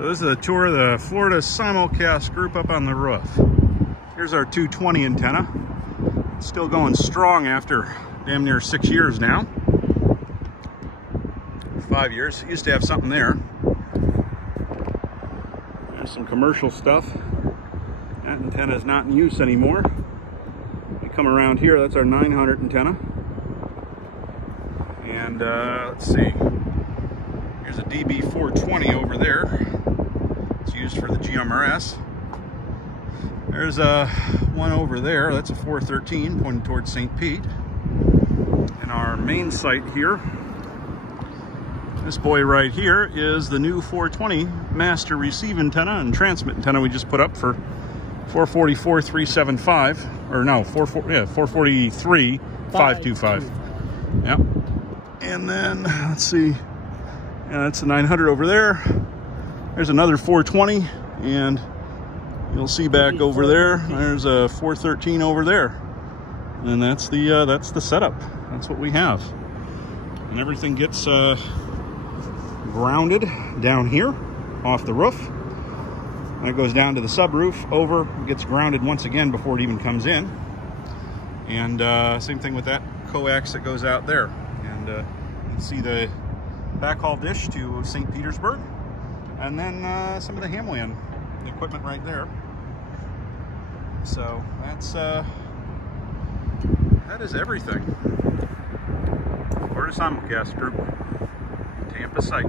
So this is a tour of the Florida Simulcast Group up on the roof. Here's our 220 antenna. It's still going strong after damn near 6 years now. 5 years. Used to have something there. There's some commercial stuff. That antenna is not in use anymore. We come around here, that's our 900 antenna. And let's see. Here's a DB420 over there. It's used for the GMRS. There's one over there. That's a 413 pointing towards St. Pete. And our main site here, this boy right here, is the new 420 master receive antenna and transmit antenna we just put up for 444,375, or no, 443,525. Yep. And then let's see. Yeah, that's a 900 over there. There's another 420, and you'll see back over there, there's a 413 over there. And that's the setup. That's what we have. And everything gets grounded down here off the roof. And it goes down to the subroof, over, gets grounded once again before it even comes in. And same thing with that coax that goes out there. And you can see the backhaul dish to St. Petersburg. And then some of the Hamlin equipment right there. So that's that is everything. Florida Simulcast Group, Tampa site.